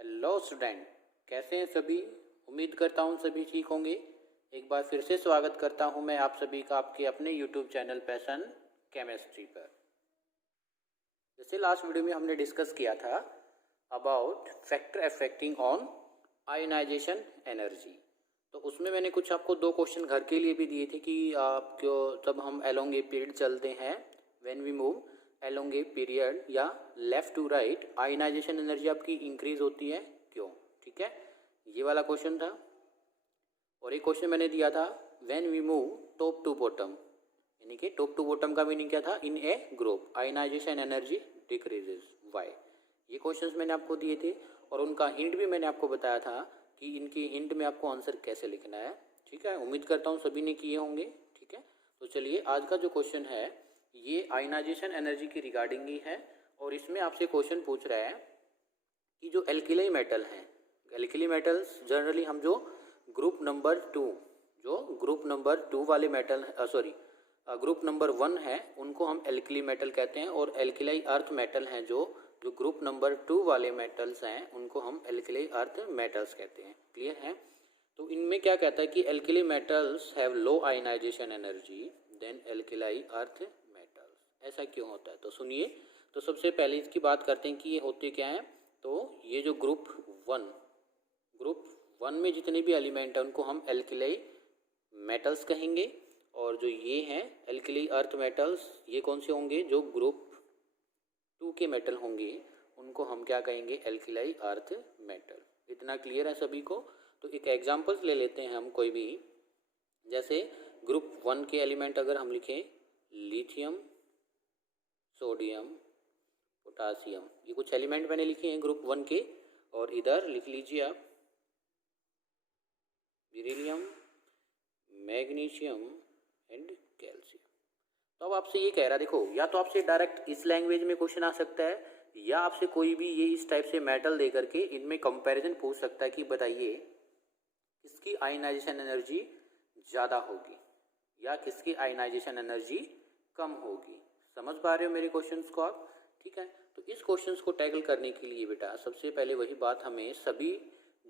Hello student, कैसे हैं सभी। उम्मीद करता हूँ सभी ठीक होंगे। एक बार फिर से स्वागत करता हूँ मैं आप सभी का आपके अपने यूट्यूब चैनल पैशन केमिस्ट्री पर। जैसे लास्ट वीडियो में हमने डिस्कस किया था about factor affecting on ionization energy, तो उसमें मैंने कुछ आपको दो क्वेश्चन घर के लिए भी दिए थे कि आपको जब हम अलोंग ए पीरियड चलते हैं, when we move along a period या left to right, ionisation energy आपकी इंक्रीज होती है क्यों। ठीक है, ये वाला क्वेश्चन था। और एक क्वेश्चन मैंने दिया था when we move top to bottom, यानी कि टॉप टू बॉटम का मीनिंग क्या था, in a group ionisation energy decreases why. ये क्वेश्चंस मैंने आपको दिए थे और उनका हिंट भी मैंने आपको बताया था कि इनकी हिंट में आपको आंसर कैसे लिखना है। ठीक है, उम्मीद करता हूँ सभी ने किए होंगे। ठीक है, तो चलिए आज का जो क्वेश्चन है ये आयोनाइजेशन एनर्जी की रिगार्डिंग ही है और इसमें आपसे क्वेश्चन पूछ रहा है कि जो एल्किली मेटल हैं, एल्किली मेटल्स जनरली हम जो ग्रुप नंबर टू वाले मेटल ग्रुप नंबर 1 है उनको हम एल्किली मेटल कहते हैं, और एल्किलाई अर्थ मेटल हैं जो ग्रुप नंबर 2 वाले मेटल्स हैं उनको हम एल्किलाई अर्थ मेटल्स कहते हैं। क्लियर है। तो इनमें क्या कहता है कि alkali metals have low ionisation energy than एल्किलाई अर्थ मेटल्स। ऐसा क्यों होता है, तो सुनिए। तो सबसे पहले इसकी बात करते हैं कि ये होते क्या हैं। तो ये जो ग्रुप वन में जितने भी एलिमेंट हैं उनको हम एल्किलाई मेटल्स कहेंगे, और जो ये हैं एल्किली अर्थ मेटल्स, ये कौन से होंगे, जो ग्रुप 2 के मेटल होंगे उनको हम क्या कहेंगे, एल्किलाई अर्थ मेटल। इतना क्लियर है सभी को। तो एक एग्जांपल्स ले लेते हैं हम कोई भी। जैसे ग्रुप 1 के एलिमेंट अगर हम लिखें लिथियम, सोडियम, पोटासियम, ये कुछ एलिमेंट मैंने लिखे हैं ग्रुप 1 के, और इधर लिख लीजिए आप बेरिलियम, मैग्नीशियम एंड कैल्शियम। तो अब आपसे ये कह रहा है, देखो, या तो आपसे डायरेक्ट इस लैंग्वेज में क्वेश्चन आ सकता है या आपसे कोई भी ये इस टाइप से मेटल दे करके इनमें कंपैरिजन पूछ सकता है कि बताइए किसकी आयोनाइजेशन एनर्जी ज़्यादा होगी या किसकी आयोनाइजेशन एनर्जी कम होगी। समझ पा रहे हो मेरे क्वेश्चंस को आप। ठीक है, तो इस क्वेश्चंस को टैकल करने के लिए बेटा सबसे पहले वही बात, हमें सभी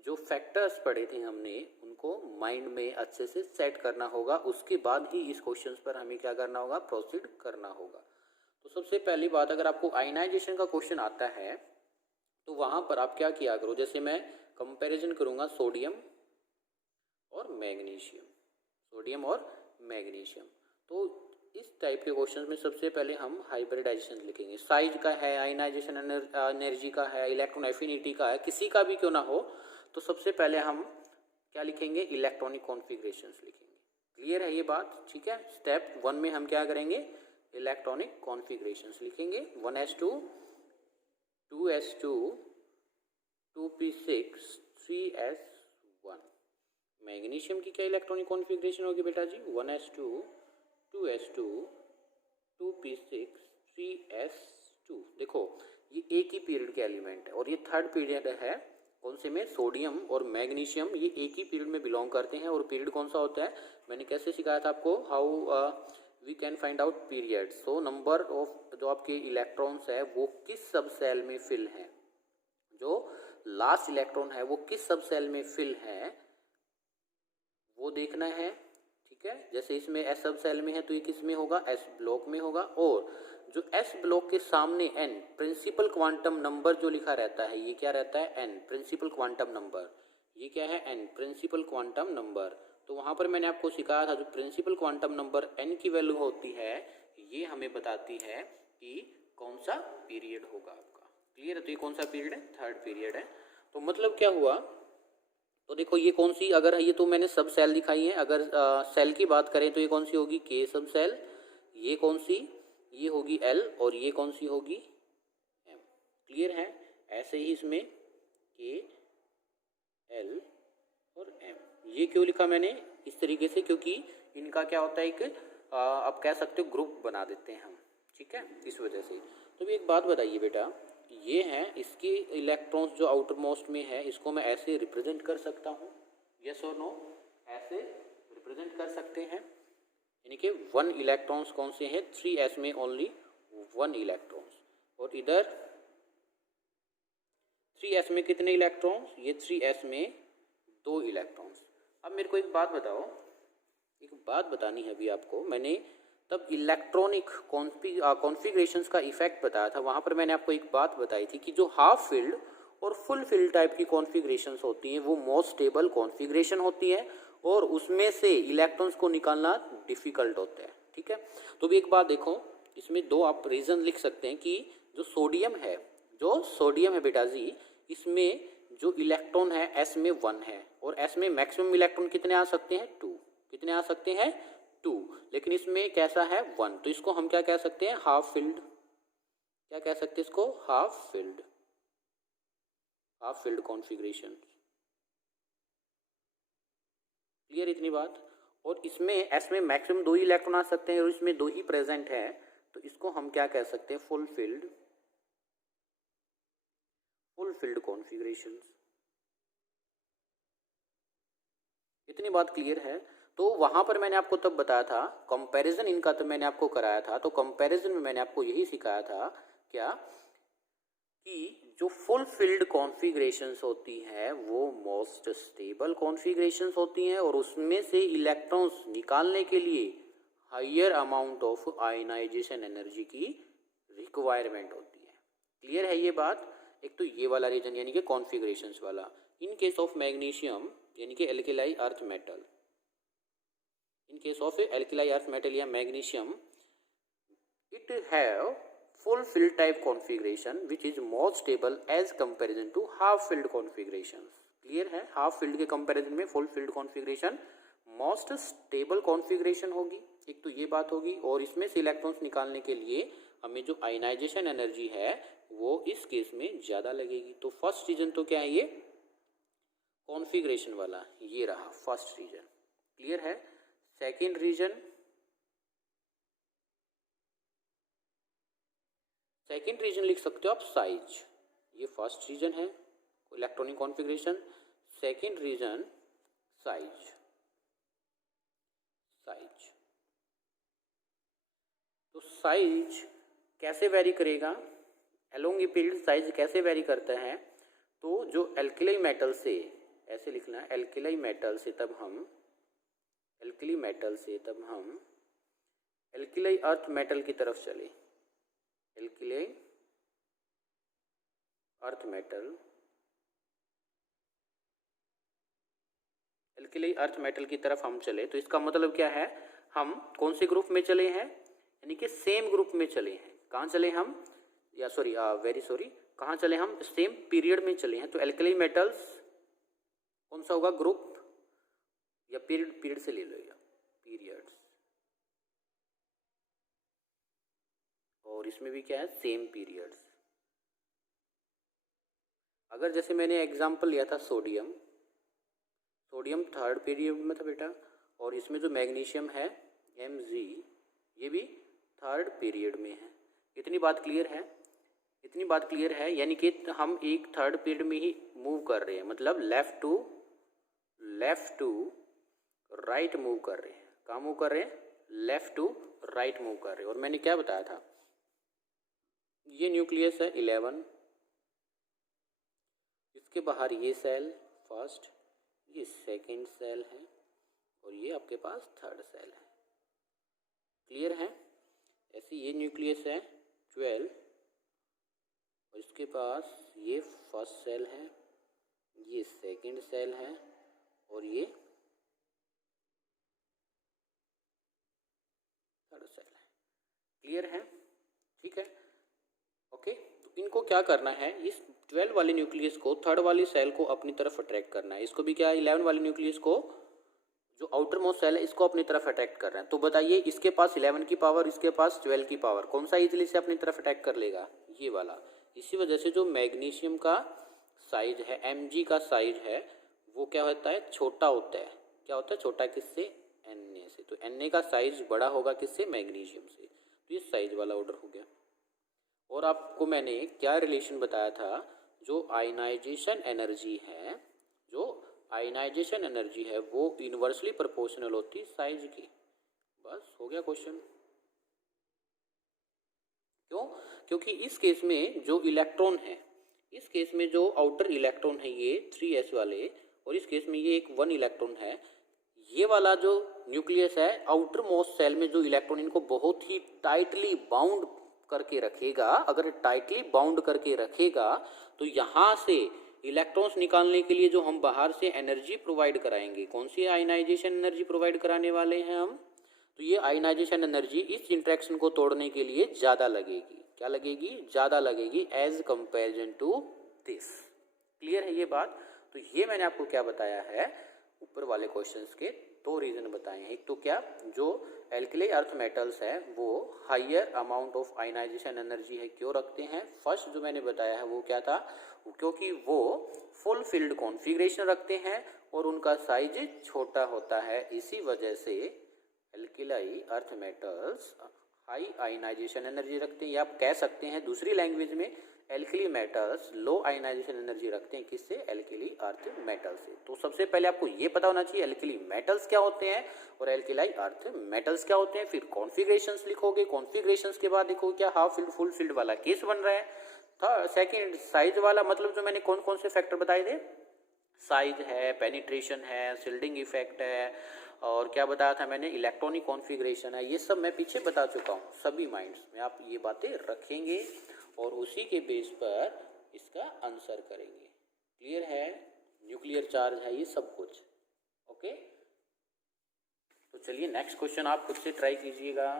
जो फैक्टर्स पढ़े थे हमने उनको माइंड में अच्छे से सेट करना होगा, उसके बाद ही इस क्वेश्चंस पर हमें क्या करना होगा, प्रोसीड करना होगा। तो सबसे पहली बात, अगर आपको आयोनाइजेशन का क्वेश्चन आता है तो वहाँ पर आप क्या किया करो, जैसे मैं कंपैरिजन करूँगा सोडियम और मैग्नीशियम, तो इस टाइप के क्वेश्चंस में सबसे पहले हम हाइब्रिडाइजेशन लिखेंगे। साइज का है, आयोनाइजेशन एनर्जी का है, इलेक्ट्रॉन एफिनिटी का है, किसी का भी क्यों ना हो, तो सबसे पहले हम क्या लिखेंगे, इलेक्ट्रॉनिक कॉन्फ़िगरेशंस लिखेंगे। क्लियर है ये बात। ठीक है, स्टेप 1 में हम क्या करेंगे, इलेक्ट्रॉनिक कॉन्फ़िगरेशंस लिखेंगे। 1s2, 2s2, 2p6, 3s1। Magnesium की क्या इलेक्ट्रॉनिक कॉन्फ़िगरेशन होगी बेटा जी, 1s2, 2s2, 2p6, 3s2। देखो ये एक ही पीरियड के एलिमेंट है और ये थर्ड पीरियड है, कौन से में, सोडियम और मैग्नीशियम, ये एक ही पीरियड में बिलोंग करते हैं। और पीरियड कौन सा होता है, मैंने कैसे सिखाया था आपको, how we can find out period. So number of जो आपके इलेक्ट्रॉन्स है वो किस सब सेल में फिल है, जो लास्ट इलेक्ट्रॉन है वो किस सब सेल में फिल है वो देखना है। ठीक है, जैसे इसमें एस सब सेल में है तो ये किस में होगा, एस ब्लॉक में होगा, और जो एस ब्लॉक के सामने एन प्रिंसिपल क्वांटम नंबर जो लिखा रहता है, ये क्या रहता है, एन प्रिंसिपल क्वांटम नंबर। ये क्या है, एन प्रिंसिपल क्वांटम नंबर। तो वहां पर मैंने आपको सिखाया था जो प्रिंसिपल क्वांटम नंबर एन की वैल्यू होती है, ये हमें बताती है कि कौन सा पीरियड होगा आपका। क्लियर है, तो ये कौन सा पीरियड है, थर्ड पीरियड है। तो मतलब क्या हुआ, तो देखो ये कौन सी, अगर ये तो मैंने सब सेल दिखाई है, अगर सेल की बात करें तो ये कौन सी होगी, के सब सेल, ये कौन सी, ये होगी एल, और ये कौन सी होगी, एम। क्लियर है, ऐसे ही इसमें के, एल और एम। ये क्यों लिखा मैंने इस तरीके से, क्योंकि इनका क्या होता है, एक आप कह सकते हो ग्रुप बना देते हैं हम। ठीक है, इस वजह से। तो एक बात बताइए बेटा, ये है इसके इलेक्ट्रॉन्स जो आउटर मोस्ट में है, इसको मैं ऐसे रिप्रेजेंट कर सकता हूँ, यस और नो, ऐसे रिप्रेजेंट कर सकते हैं, यानी कि 1 इलेक्ट्रॉन्स कौन से हैं, 3s में ओनली 1 इलेक्ट्रॉन्स, और इधर 3s में कितने इलेक्ट्रॉन्स, ये 3s में 2 इलेक्ट्रॉन्स। अब मेरे को एक बात बताओ, एक बात बतानी है अभी आपको। मैंने तब इलेक्ट्रॉनिक कॉन्फ़िगरेशंस का इफेक्ट बताया था, वहाँ पर मैंने आपको एक बात बताई थी कि जो हाफ फील्ड और फुल फील्ड टाइप की कॉन्फ़िगरेशंस होती हैं वो मोस्ट स्टेबल कॉन्फ़िगरेशन होती है और उसमें से इलेक्ट्रॉन्स को निकालना डिफ़िकल्ट होता है। ठीक है, तो भी एक बात देखो, इसमें 2 आप रीज़न लिख सकते हैं कि जो सोडियम है बेटा जी, इसमें जो इलेक्ट्रॉन है s में 1 है और s में मैक्सिमम इलेक्ट्रॉन कितने आ सकते हैं, 2। कितने आ सकते हैं, 2। लेकिन इसमें कैसा है, 1। तो इसको हम क्या कह सकते हैं, हाफ फील्ड। क्या कह सकते हैं इसको, हाफ फील्ड कॉन्फ़िगरेशन। क्लियर इतनी बात। और इसमें s में मैक्सिमम 2 ही इलेक्ट्रॉन आ सकते हैं और इसमें 2 ही प्रेजेंट है, तो इसको हम क्या कह सकते हैं, फुल फील्ड कॉन्फ़िगरेशन। इतनी बात क्लियर है। तो वहां पर मैंने आपको तब बताया था, कंपैरिजन इनका तो मैंने आपको कराया था, तो कंपैरिजन में मैंने आपको यही सिखाया था क्या, कि जो फुल फील्ड कॉन्फ़िगरेशंस होती है वो मोस्ट स्टेबल कॉन्फ़िगरेशंस होती हैं और उसमें से इलेक्ट्रॉन्स निकालने के लिए higher amount of ionization energy की रिक्वायरमेंट होती है। क्लियर है ये बात। एक तो ये वाला रीजन यानी कि कॉन्फ़िगरेशंस वाला। इन केस ऑफ मैग्नीशियम यानी कि alkali earth metal, in case of alkali earth metal या magnesium, it have full filled type configuration which is more stable as comparison to half filled configurations। Clear है, half field के comparison में full field configuration most stable configuration होगी। एक तो ये बात होगी, और इसमें से इलेक्ट्रॉन्स निकालने के लिए हमें जो आयनाइजेशन एनर्जी है वो इस केस में ज़्यादा लगेगी। तो फर्स्ट रीजन तो क्या है, ये कॉन्फ़िगरेशन वाला, ये रहा फर्स्ट रीजन। क्लियर है। सेकेंड रीजन लिख सकते हो आप, साइज। ये फर्स्ट रीजन है electronic configuration. Second reason size. तो साइज कैसे वेरी करेगा, अलोंग ए पीरियड साइज कैसे वेरी करता है, तो जो एल्केलाई मेटल से, ऐसे लिखना है, एल्केलाई मेटल से तब हम एल्केलाई अर्थ मेटल की तरफ चले। एल्केलाई अर्थ मेटल की तरफ हम चले, तो इसका मतलब क्या है, हम कौन से ग्रुप में चले हैं, यानी कि सेम ग्रुप में चले हैं। कहाँ चले हम, या सॉरी कहाँ चले हम, सेम पीरियड में चले हैं। तो एल्केलाई मेटल्स कौन सा होगा, ग्रुप, या पीरियड से ले लो, या पीरियड्स, और इसमें भी क्या है, सेम पीरियड्स। अगर जैसे मैंने एग्जांपल लिया था सोडियम थर्ड पीरियड में था बेटा, और इसमें जो मैग्नीशियम है Mg, ये भी थर्ड पीरियड में है। इतनी बात क्लियर है, यानी कि हम एक थर्ड पीरियड में ही मूव कर रहे हैं, मतलब लेफ्ट टू राइट मूव कर रहे हैं। कहाँ मूव कर रहे हैं, लेफ्ट टू राइट मूव कर रहे हैं। और मैंने क्या बताया था, ये न्यूक्लियस है 11, इसके बाहर ये सेल फर्स्ट, ये सेकंड सेल है, और ये आपके पास थर्ड सेल है। क्लियर है। ऐसे ये न्यूक्लियस है 12, और इसके पास ये फर्स्ट सेल है, ये सेकंड सेल है, और ये थर्ड सेल है। क्लियर है, ठीक है, ओके। तो इनको क्या करना है, इस 12 वाले न्यूक्लियस को, थर्ड वाली सेल को अपनी तरफ अट्रैक्ट करना है। इसको भी क्या, 11 वाले न्यूक्लियस को, जो आउटर मोस्ट सेल है, इसको अपनी तरफ अट्रैक्ट कर रहा है। तो बताइए, इसके पास 11 की पावर, इसके पास 12 की पावर, कौन सा इजीली से अपनी तरफ अटैक कर लेगा, ये वाला। इसी वजह से जो मैग्नीशियम का साइज है, Mg का साइज है, वो क्या होता है, छोटा होता है। क्या होता है, छोटा किससे, Na से। तो Na का साइज बड़ा होगा किससे, मैग्नीशियम से। तो ये साइज वाला ऑर्डर हो गया। और आपको मैंने क्या रिलेशन बताया था, जो आयनाइजेशन एनर्जी है वो इन्वर्सली प्रोपोर्शनल होती साइज की। बस हो गया क्वेश्चन। क्यों, क्योंकि इस केस में जो इलेक्ट्रॉन है इस केस में जो आउटर इलेक्ट्रॉन है ये 3s वाले, और इस केस में ये एक 1 इलेक्ट्रॉन है। ये वाला जो न्यूक्लियस है आउटर मोस्ट सेल में जो इलेक्ट्रॉन इनको बहुत ही टाइटली बाउंड करके रखेगा, अगर टाइटली बाउंड करके रखेगा तो यहाँ से इलेक्ट्रॉन्स निकालने के लिए जो हम बाहर से एनर्जी प्रोवाइड कराएंगे, कौन सी आयनाइजेशन एनर्जी प्रोवाइड कराने वाले हैं हम, तो ये आयनाइजेशन एनर्जी इस इंट्रैक्शन को तोड़ने के लिए ज़्यादा लगेगी। क्या लगेगी? ज़्यादा लगेगी as comparison to this. Clear है ये बात? तो ये मैंने आपको क्या बताया है, ऊपर वाले क्वेश्चंस के दो रीजन बताए हैं। एक तो क्या, जो एल्कली अर्थ मेटल्स है वो higher amount of ionization energy है, क्यों रखते हैं? फर्स्ट जो मैंने बताया है वो क्या था, क्योंकि वो फुल फील्ड कॉन्फ़िगरेशन रखते हैं और उनका साइज छोटा होता है। इसी वजह से alkali earth metals high ionization energy रखते हैं, या आप कह सकते हैं दूसरी लैंग्वेज में एल्कली मेटल्स लो आयनाइजेशन एनर्जी रखते हैं। किससे? एल्कली अर्थ मेटल से। तो सबसे पहले आपको ये पता होना चाहिए एल्कली मेटल्स क्या होते हैं और एल्कली अर्थ मेटल्स क्या होते हैं। फिर कॉन्फ़िगरेशंस लिखोगे, कॉन्फ़िगरेशंस के बाद देखो क्या हाफ फील्ड फुल फील्ड वाला केस बन रहा है। थर्ड सेकंड साइज वाला, मतलब जो मैंने कौन कौन से फैक्टर बताए थे, साइज है, पेनिट्रेशन है, शिल्डिंग इफेक्ट है, और क्या बताया था मैंने, इलेक्ट्रॉनिक कॉन्फ़िगरेशन है। ये सब मैं पीछे बता चुका हूँ। सभी माइंड्स में आप ये बातें रखेंगे और उसी के बेस पर इसका आंसर करेंगे। क्लियर है? न्यूक्लियर चार्ज है ये सब कुछ। ओके, तो चलिए नेक्स्ट क्वेश्चन आप खुद से ट्राई कीजिएगा।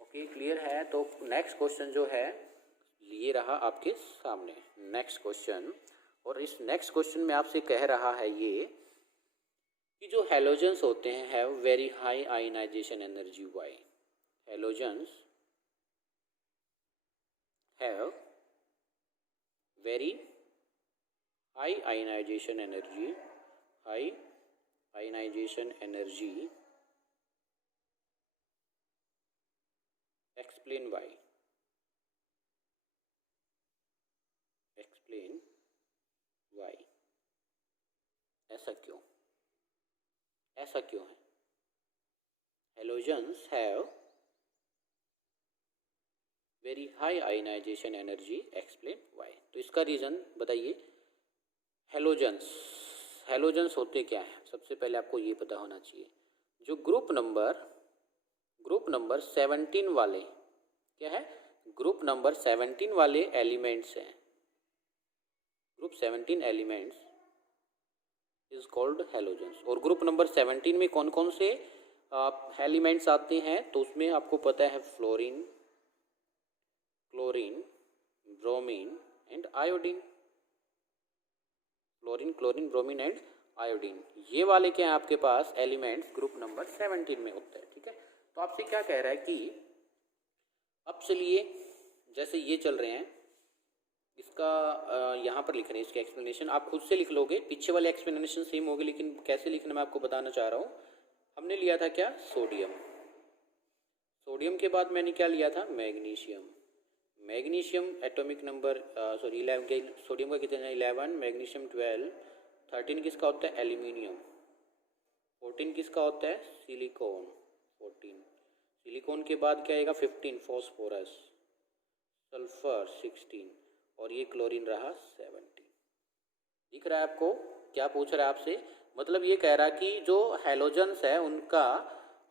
ओके, क्लियर है? तो नेक्स्ट क्वेश्चन जो है ये रहा आपके सामने नेक्स्ट क्वेश्चन, और इस नेक्स्ट क्वेश्चन में आपसे कह रहा है ये कि जो हैलोजेंस होते हैं have very high ionization energy. Why? Halogens have very high ionization energy, high ionization energy. Explain why. Explain why. ऐसा क्यों? ऐसा क्यों है? Halogens have very high ionization energy, explain why. तो इसका रीज़न बताइए। हैलोजेंस, हैलोजेंस होते क्या है? सबसे पहले आपको ये पता होना चाहिए, जो ग्रुप नंबर 17 वाले, क्या है, ग्रुप नंबर 17 वाले एलिमेंट्स हैं, group 17 elements is called halogens. और ग्रुप नंबर 17 में कौन कौन से एलिमेंट्स आते हैं? तो उसमें आपको पता है fluorine, chlorine, bromine and iodine. Fluorine, chlorine, bromine and iodine, ये वाले क्या हैं आपके पास एलिमेंट्स ग्रुप नंबर 17 में होते हैं। ठीक है, तो आपसे क्या कह रहा है कि अब चलिए जैसे ये चल रहे हैं, इसका यहाँ पर लिख रहे हैं, इसके एक्सप्लेनेशन आप खुद से लिख लोगे। पीछे वाले एक्सप्लेनेशन सेम होगी, लेकिन कैसे लिखना मैं आपको बताना चाह रहा हूँ। हमने लिया था क्या? सोडियम। सोडियम के बाद मैंने क्या लिया था? Magnesium. Magnesium atomic number sorry 11, sodium का कितना है? 11, मैग्नीशियम 12, 13 किसका होता है? एल्यूमिनियम। 14 किसका होता है? सिलिकॉन। 14 सिलिकॉन के बाद क्या आएगा? 15 फॉस्फोरस, सल्फर 16, और ये क्लोरीन रहा 17। दिख रहा है आपको क्या पूछ रहा है आपसे? मतलब ये कह रहा कि जो हैलोजेंस है उनका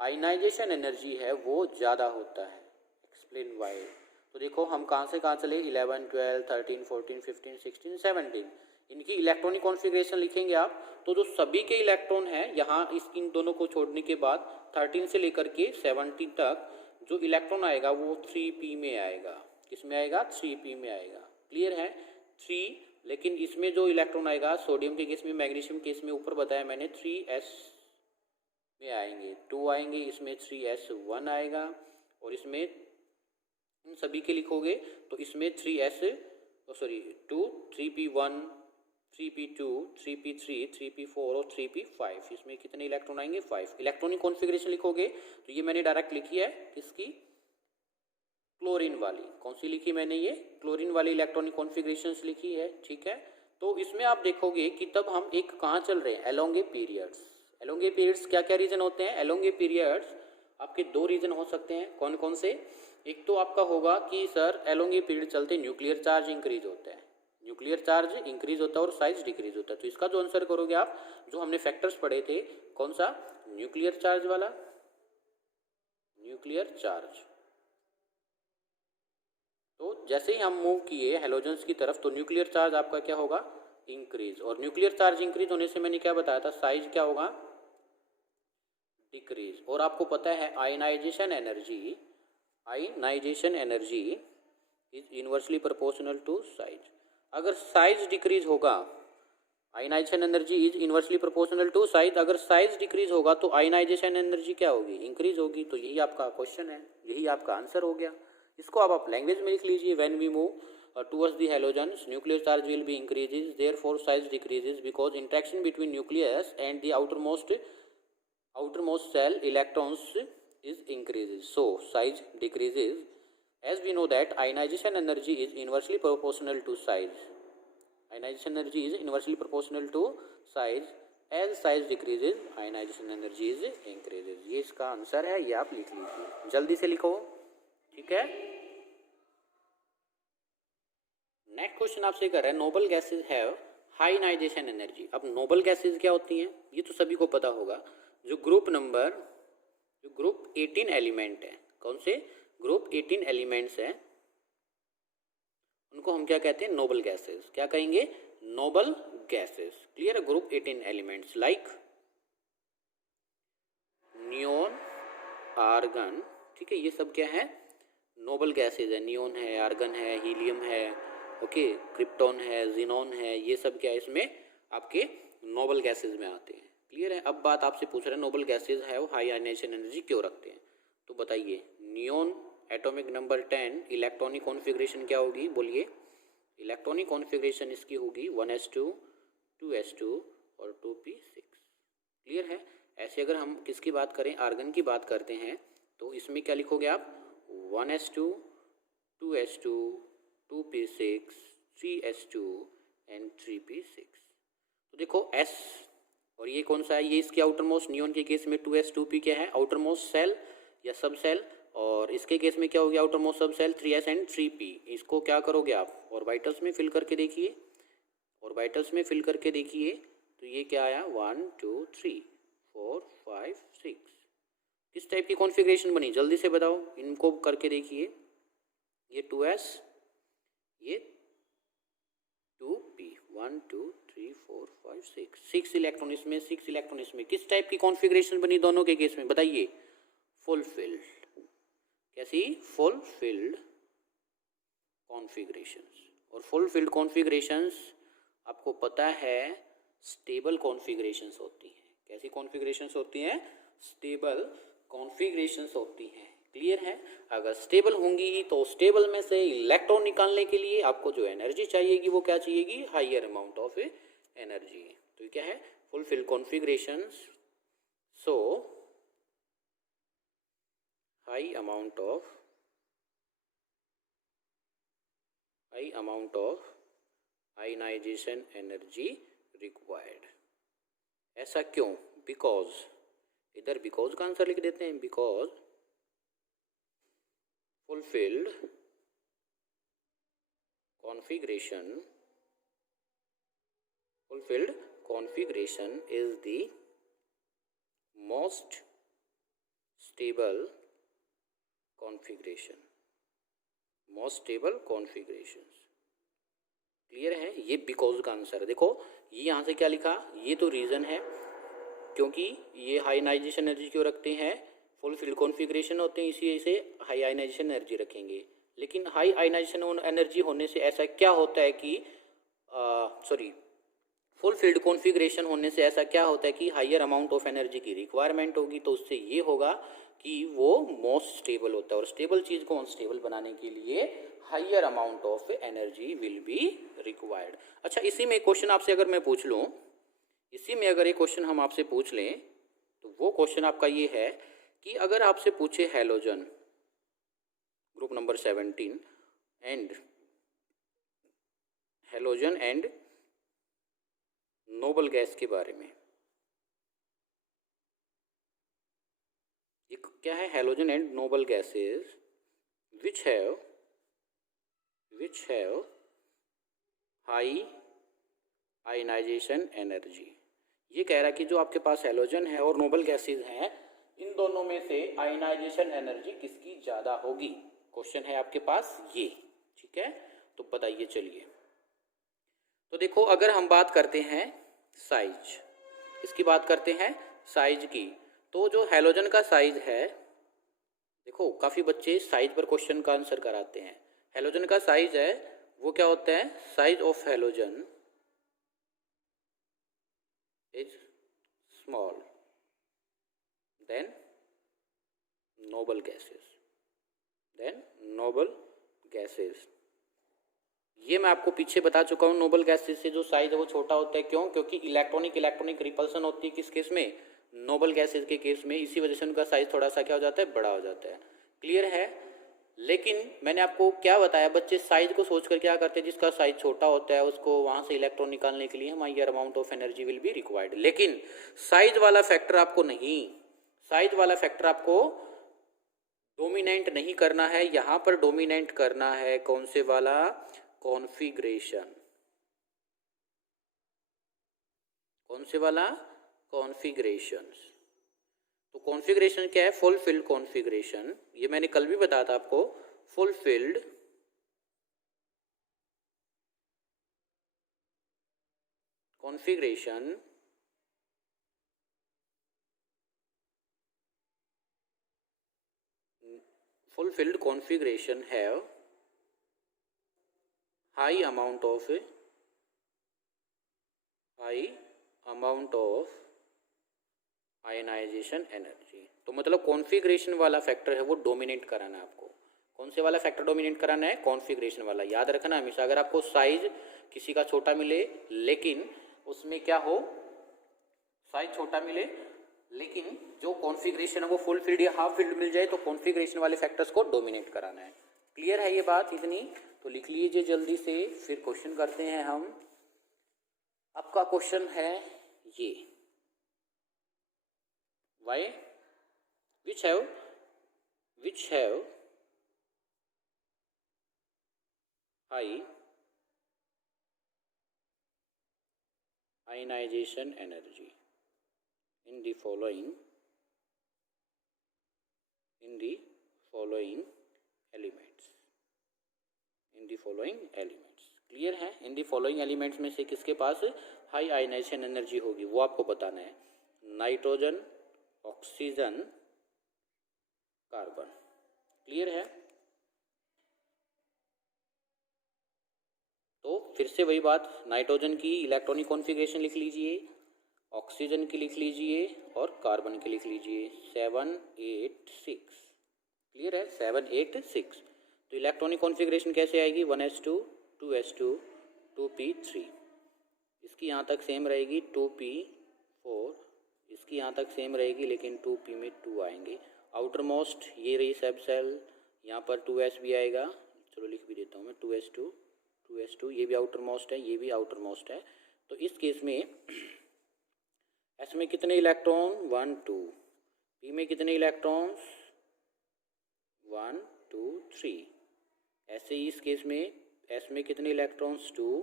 आयनाइजेशन एनर्जी है वो ज़्यादा होता है। Explain why. तो देखो हम कहाँ से कहाँ चले? 11, 12, 13, 14, 15, 16, 17। इनकी इलेक्ट्रॉनिक कॉन्फ़िगरेशन लिखेंगे आप, तो जो सभी के इलेक्ट्रॉन हैं यहाँ इन दोनों को छोड़ने के बाद 13 से लेकर के 17 तक जो इलेक्ट्रॉन आएगा वो 3p में आएगा। किस में आएगा? 3p में आएगा। क्लियर है? 3, लेकिन इसमें जो इलेक्ट्रॉन आएगा सोडियम के केस में, मैग्नीशियम केस में ऊपर बताया मैंने 3s में आएंगे, 2 आएंगे, इसमें 3s1 आएगा, और इसमें इन सभी के लिखोगे तो इसमें 2, 3p1, 3p2, 3p3, 3p4 और 3p5, इसमें कितने इलेक्ट्रॉन आएंगे? 5। इलेक्ट्रॉनिक कॉन्फ़िगरेशन लिखोगे तो ये मैंने डायरेक्ट लिखी है किसकी? क्लोरीन वाली। कौन सी लिखी मैंने? ये क्लोरीन वाली इलेक्ट्रॉनिक कॉन्फ़िगरेशंस लिखी है। ठीक है, तो इसमें आप देखोगे कि तब हम एक कहाँ चल रहे हैं? Along A periods. Along A periods क्या क्या रीजन होते हैं? एलोंग ए पीरियड्स आपके 2 रीजन हो सकते हैं। कौन कौन से? एक तो आपका होगा कि सर एलोंग ए पीरियड चलते न्यूक्लियर चार्ज इंक्रीज होता है, न्यूक्लियर चार्ज इंक्रीज होता है और साइज डिक्रीज होता है। तो इसका जो आंसर करोगे आप, जो हमने फैक्टर्स पढ़े थे, कौन सा, न्यूक्लियर चार्ज वाला, न्यूक्लियर चार्ज। तो जैसे ही हम मूव किए हैलोजन्स की तरफ तो न्यूक्लियर चार्ज आपका क्या होगा, इंक्रीज। और न्यूक्लियर चार्ज इंक्रीज होने से मैंने क्या बताया था, साइज क्या होगा, डिक्रीज। और आपको पता है ionization energy, ionization energy is inversely proportional to size. अगर साइज डिक्रीज होगा, ionization energy is inversely proportional to size, अगर साइज डिक्रीज होगा तो आयनाइजेशन एनर्जी क्या होगी, इंक्रीज होगी। तो यही आपका क्वेश्चन है, यही आपका आंसर हो गया। इसको आप लैंग्वेज में लिख लीजिए, when we move towards the halogens nuclear charge will be increases, therefore size decreases because interaction between nucleus and the outermost cell electrons is increases, so size decreases. As we know that ionization energy is inversely proportional to size, ionization energy is inversely proportional to size, as size decreases ionization energy is increases। ये इसका answer है, ये आप लिख लीजिए, जल्दी से लिखो, ठीक है। नेक्स्ट क्वेश्चन आपसे कर रहा है, noble gases have high ionization energy. अब नोबल गैसेज क्या होती हैं, ये तो सभी को पता होगा। जो ग्रुप 18 एलिमेंट है, कौन से ग्रुप 18 एलिमेंट्स हैं, उनको हम क्या कहते हैं, नोबल गैसेस। क्या कहेंगे, नोबल गैसेस। क्लियर है, group 18 elements like neon, argon, ठीक है, ये सब क्या है, नोबल गैसेज है। नियोन है, आर्गन है, हीलियम है, ओके, क्रिप्टॉन है, जीनॉन है, ये सब क्या है, इसमें आपके नोबल गैसेज में आते हैं। क्लियर है। अब बात आपसे पूछ रहे हैं, नोबल गैसेज है वो हाई आयनाइजेशन एनर्जी क्यों रखते हैं, तो बताइए। Neon atomic number 10, electronic configuration क्या होगी, बोलिए। इलेक्ट्रॉनिक कॉन्फ़िगरेशन इसकी होगी 1s2, 2s2 और 2p6। क्लियर है। ऐसे अगर हम किसकी बात करें, आर्गन की बात करते हैं, तो इसमें क्या लिखोगे आप, 1s2, 2s2, 2p6, 3s2 and 3p6। तो देखो s, और ये कौन सा है, ये इसके आउटर मोस्ट, नियोन के केस में 2s2p क्या है, आउटर मोस्ट सेल या सब सेल, और इसके केस में क्या हो गया, आउटर मोस्ट सब सेल 3s एंड 3p। इसको क्या करोगे आप, ऑर्बिटल्स में फिल करके देखिए, ऑर्बिटल्स में फिल करके देखिए, तो ये क्या आया, 1 2 3 4 5 6। किस टाइप की कॉन्फ़िगरेशन बनी, जल्दी से बताओ, इनको करके देखिए। ये 2s, ये 2p, 1 2 3 4 5 6, 6 इलेक्ट्रॉन इसमें, 6 इलेक्ट्रॉन इसमें। किस टाइप की कॉन्फ़िगरेशन बनी दोनों के केस में, बताइए। फुलफिल्ड, कैसी, फुलफिल्ड कॉन्फ़िगरेशंस। और फुलफिल्ड कॉन्फ़िगरेशंस आपको पता है स्टेबल कॉन्फ़िगरेशंस होती हैं। कैसी कॉन्फ़िगरेशंस होती हैं, स्टेबल कॉन्फ़िगरेशंस होती हैं। क्लियर है। अगर स्टेबल होंगी तो स्टेबल में से इलेक्ट्रॉन निकालने के लिए आपको जो एनर्जी चाहिएगी वो क्या चाहिएगी, हायर अमाउंट ऑफ एनर्जी। तो क्या है, fulfil configurations, so high amount of ionization energy required. ऐसा क्यों, बिकॉज, इधर बिकॉज का आंसर लिख देते हैं, because fulfilled configuration is the most stable configuration, clear है। ये बिकॉज का आंसर है। देखो ये यहाँ से क्या लिखा, ये तो रीज़न है क्योंकि ये हाई आयनाइजेशन एनर्जी क्यों रखते हैं, फुलफिल्ड कॉन्फ़िगरेशन होते हैं, इसी से हाई आयनाइजेशन एनर्जी रखेंगे। लेकिन हाई आयनाइजेशन एनर्जी होने से ऐसा क्या होता है कि फुलफिल्ड कॉन्फ़िगरेशन होने से ऐसा क्या होता है कि हायर अमाउंट ऑफ एनर्जी की रिक्वायरमेंट होगी। तो उससे ये होगा कि वो मोस्ट स्टेबल होता है, और स्टेबल चीज़ को अनस्टेबल बनाने के लिए higher amount of energy will be required. अच्छा, इसी में क्वेश्चन आपसे अगर मैं पूछ लूँ, इसी में अगर एक क्वेश्चन हम आपसे पूछ लें, तो वो क्वेश्चन आपका ये है कि अगर आपसे पूछे halogen group number 17 and halogen and noble gas के बारे में, ये क्या है, halogen and noble gases which have high ionization energy. ये कह रहा है कि जो आपके पास हैलोजन है और नोबल गैसेज हैं, इन दोनों में से आयनाइजेशन एनर्जी किसकी ज़्यादा होगी। क्वेश्चन है आपके पास ये, ठीक है। तो बताइए चलिए। तो देखो, अगर हम बात करते हैं साइज, इसकी बात करते हैं साइज की, तो जो हैलोजन का साइज है, देखो काफ़ी बच्चे साइज पर क्वेश्चन का आंसर कराते हैं। हैलोजन का साइज है वो क्या होता है, size of halogen is small than noble gases. ये मैं आपको पीछे बता चुका हूँ। नोबल गैसेस से जो साइज है वो छोटा होता है, क्यों? क्योंकि इलेक्ट्रॉनिक रिपल्सन होती है किस केस में, नोबल गैसेस के केस में। इसी वजह से उनका साइज थोड़ा सा क्या हो जाता है, बड़ा हो जाता है। क्लियर है। लेकिन मैंने आपको क्या बताया, बच्चे साइज को सोचकर क्या करते हैं, जिसका साइज छोटा होता है उसको वहां से इलेक्ट्रॉन निकालने के लिए हम higher amount of energy will be required. लेकिन साइज वाला फैक्टर आपको नहीं, साइज वाला फैक्टर आपको डोमिनेंट नहीं करना है। यहां पर डोमिनेंट करना है कौन से वाला, कॉन्फिगरेशन। कौन से वाला, कॉन्फिगरेशन। तो कॉन्फ़िगरेशन क्या है, फुलफिल्ड कॉन्फ़िगरेशन। ये मैंने कल भी बताया था आपको, fulfilled configuration have high amount of ionization energy. तो मतलब कॉन्फ़िगरेशन वाला फैक्टर है वो डोमिनेट कराना है आपको। कौन से वाला फैक्टर डोमिनेट कराना है, कॉन्फ़िगरेशन वाला। याद रखना हमेशा, अगर आपको साइज किसी का छोटा मिले लेकिन उसमें क्या हो, साइज छोटा मिले लेकिन जो कॉन्फ़िगरेशन है वो फुल फील्ड या हाफ फील्ड मिल जाए, तो कॉन्फ़िगरेशन वाले फैक्टर्स को डोमिनेट कराना है। क्लियर है ये बात इतनी? तो लिख लीजिए जल्दी से, फिर क्वेश्चन करते हैं हम। आपका क्वेश्चन है ये, why which have high ionization energy in the following elements। Clear है। इन दी फॉलोइंग एलिमेंट्स में से किसके पास हाई आयनाइजेशन एनर्जी होगी वो आपको बताना है। Nitrogen, oxygen, carbon. क्लियर है। तो फिर से वही बात, नाइट्रोजन की इलेक्ट्रॉनिक कॉन्फ़िगरेशन लिख लीजिए, ऑक्सीजन की लिख लीजिए और कार्बन की लिख लीजिए 786। क्लियर है, 786। तो इलेक्ट्रॉनिक कॉन्फ़िगरेशन कैसे आएगी, 1s2 2s2 2p3। इसकी यहाँ तक सेम रहेगी 2p4, इसकी यहाँ तक सेम रहेगी लेकिन 2p में 2 आएंगे। आउटर मोस्ट ये रही सब सेल, यहाँ पर 2s भी आएगा, चलो लिख भी देता हूँ मैं 2s2, ये भी आउटर मोस्ट है, ये भी आउटर मोस्ट है। तो इस केस में एस में कितने इलेक्ट्रॉन, 1 2, पी में कितने इलेक्ट्रॉन्स, 1 2 3। ऐसे ही इस केस में एस में कितने इलेक्ट्रॉन्स, 2,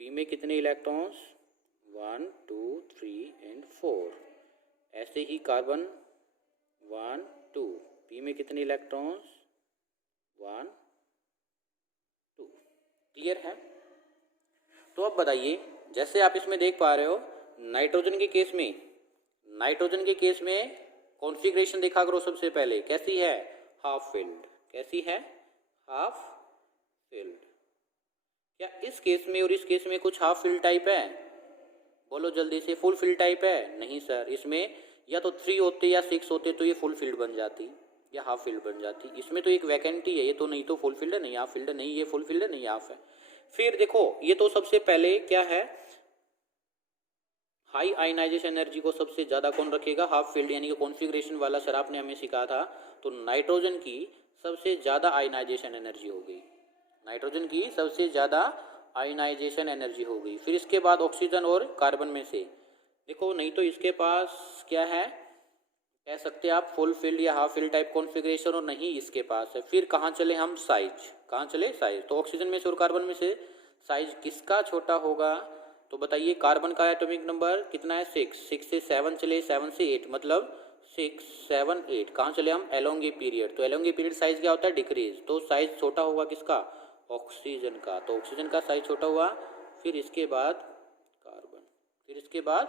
पी में कितने इलेक्ट्रॉन्स, 1 2 3 एंड 4। ऐसे ही कार्बन 1 2, पी में कितने इलेक्ट्रॉन्स, 1 2। क्लियर है। तो अब बताइए, जैसे आप इसमें देख पा रहे हो, नाइट्रोजन के केस में कॉन्फ़िगरेशन देखा करो सबसे पहले, कैसी है, हाफ फिल्ड। कैसी है, हाफ फिल्ड। क्या इस केस में और इस केस में कुछ हाफ फिल्ड टाइप है, बोलो जल्दी से, फुल फिल्ड टाइप है? नहीं सर, इसमें या तो 3 होते या 6 होते तो ये फुल फील्ड बन जाती या हाफ फील्ड बन जाती। इसमें तो एक वैकेंटी है, ये तो नहीं तो फुल फील्ड है, नहीं हाफ फील्ड है, नहीं ये फुल फील्ड है, नहीं हाफ है। फिर देखो, ये तो सबसे पहले क्या है, हाई आयनाइजेशन एनर्जी को सबसे ज़्यादा कौन रखेगा, हाफ फील्ड, यानी कि कॉन्फ़िगरेशन वाला सर आपने हमें सिखाया था। तो नाइट्रोजन की सबसे ज़्यादा आयनाइजेशन एनर्जी हो गई, नाइट्रोजन की सबसे ज़्यादा आयनाइजेशन एनर्जी हो गई। फिर इसके बाद ऑक्सीजन और कार्बन में से देखो, नहीं तो इसके पास क्या है, कह सकते हैं आप फुल फील्ड या हाफ फील्ड टाइप कॉन्फ़िगरेशन, और नहीं इसके पास है। फिर कहाँ चले हम, साइज। कहाँ चले, साइज। तो ऑक्सीजन में से और कार्बन में से साइज किसका छोटा होगा? तो बताइए, कार्बन का एटॉमिक नंबर कितना है? 6। 6 से 7 चले, 7 से 8, मतलब 6 7 8। कहाँ चले हम? Along a period. तो एलोंग ए पीरियड साइज क्या होता है? डिक्रीज। तो साइज छोटा होगा किसका? ऑक्सीजन का। तो ऑक्सीजन का साइज छोटा हुआ, फिर इसके बाद कार्बन, फिर इसके बाद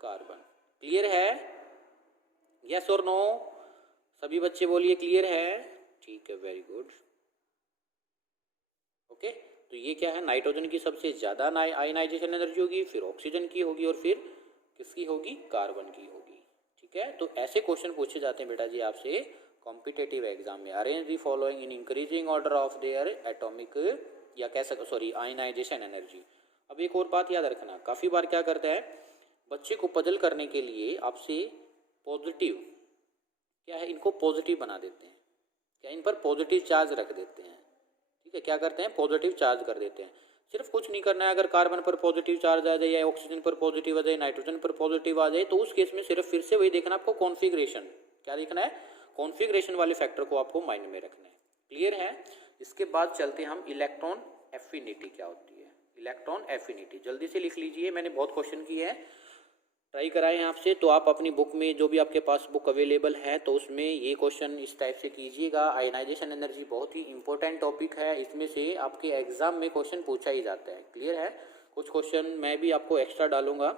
कार्बन। क्लियर है? यस और नो? सभी बच्चे बोलिए क्लियर है। ठीक है, वेरी गुड। ओके, तो ये क्या है? नाइट्रोजन की सबसे ज़्यादा आयनाइजेशन एनर्जी होगी, फिर ऑक्सीजन की होगी, और फिर किसकी होगी? कार्बन की होगी। ठीक है, तो ऐसे क्वेश्चन पूछे जाते हैं बेटा जी आपसे कॉम्पिटेटिव एग्जाम में। Arrange the following in increasing order of their atomic, या कह सकते सॉरी आयनाइजेशन एनर्जी। अब एक और बात याद रखना, काफ़ी बार क्या करता है बच्चे को पजल करने के लिए आपसे पॉजिटिव, क्या है, इनको पॉजिटिव बना देते हैं, क्या इन पर पॉजिटिव चार्ज रख देते हैं। ठीक है, क्या करते हैं? पॉजिटिव चार्ज कर देते हैं। सिर्फ कुछ नहीं करना है, अगर कार्बन पर पॉजिटिव चार्ज आ जाए या ऑक्सीजन पर पॉजिटिव आ जाए, नाइट्रोजन पर पॉजिटिव आ जाए, तो उस केस में सिर्फ फिर से वही देखना आपको, कॉन्फ़िगरेशन। क्या देखना है? कॉन्फ़िगरेशन वाले फैक्टर को आपको माइंड में रखना है। क्लियर है? इसके बाद चलते हैं हम इलेक्ट्रॉन एफिनिटी क्या होती है। इलेक्ट्रॉन एफिनिटी जल्दी से लिख लीजिए, मैंने बहुत क्वेश्चन किए हैं, ट्राई कराए हैं आपसे, तो आप अपनी बुक में जो भी आपके पास बुक अवेलेबल है तो उसमें ये क्वेश्चन इस टाइप से कीजिएगा। आयनाइजेशन एनर्जी बहुत ही इंपॉर्टेंट टॉपिक है, इसमें से आपके एग्जाम में क्वेश्चन पूछा ही जाता है। क्लियर है? कुछ क्वेश्चन मैं भी आपको एक्स्ट्रा डालूंगा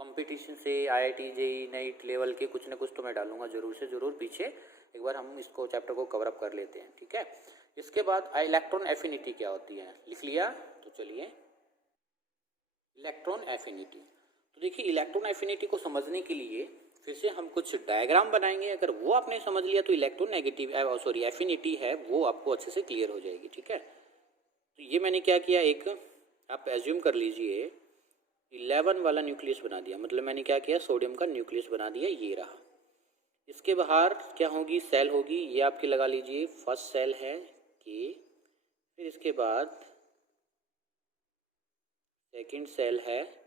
कंपटीशन से, IIT JEE नेट लेवल के कुछ ना कुछ तो मैं डालूंगा जरूर से ज़रूर। पीछे एक बार हम इसको चैप्टर को कवर अप कर लेते हैं। ठीक है, इसके बाद इलेक्ट्रॉन एफिनिटी क्या होती है, लिख लिया? तो चलिए, इलेक्ट्रॉन एफिनिटी, तो देखिए इलेक्ट्रॉन एफिनिटी को समझने के लिए फिर से हम कुछ डायग्राम बनाएंगे। अगर वो आपने समझ लिया तो इलेक्ट्रॉन नेगेटिव सॉरी एफिनिटी है वो आपको अच्छे से क्लियर हो जाएगी। ठीक है, तो ये मैंने क्या किया, एक आप एज्यूम कर लीजिए 11 वाला न्यूक्लियस बना दिया, मतलब मैंने क्या किया, सोडियम का न्यूक्लियस बना दिया, ये रहा। इसके बाहर क्या होगी? सेल होगी, ये आपकी लगा लीजिए फर्स्ट सेल है के, फिर इसके बाद सेकंड सेल है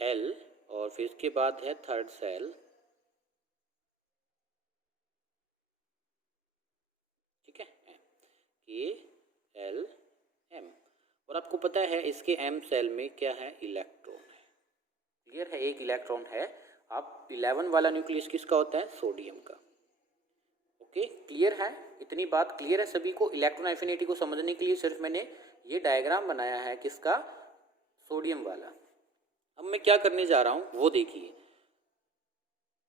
Al, और फिर इसके बाद है थर्ड सेल। ठीक है, KLM, और आपको पता है इसके M सेल में क्या है? इलेक्ट्रॉन है। क्लियर है? एक इलेक्ट्रॉन है। आप 11 वाला न्यूक्लियस किसका होता है? सोडियम का। ओके, क्लियर है? इतनी बात क्लियर है सभी को? इलेक्ट्रॉन एफिनिटी को समझने के लिए सिर्फ मैंने ये डायग्राम बनाया है, किसका? सोडियम वाला। अब मैं क्या करने जा रहा हूं वो देखिए।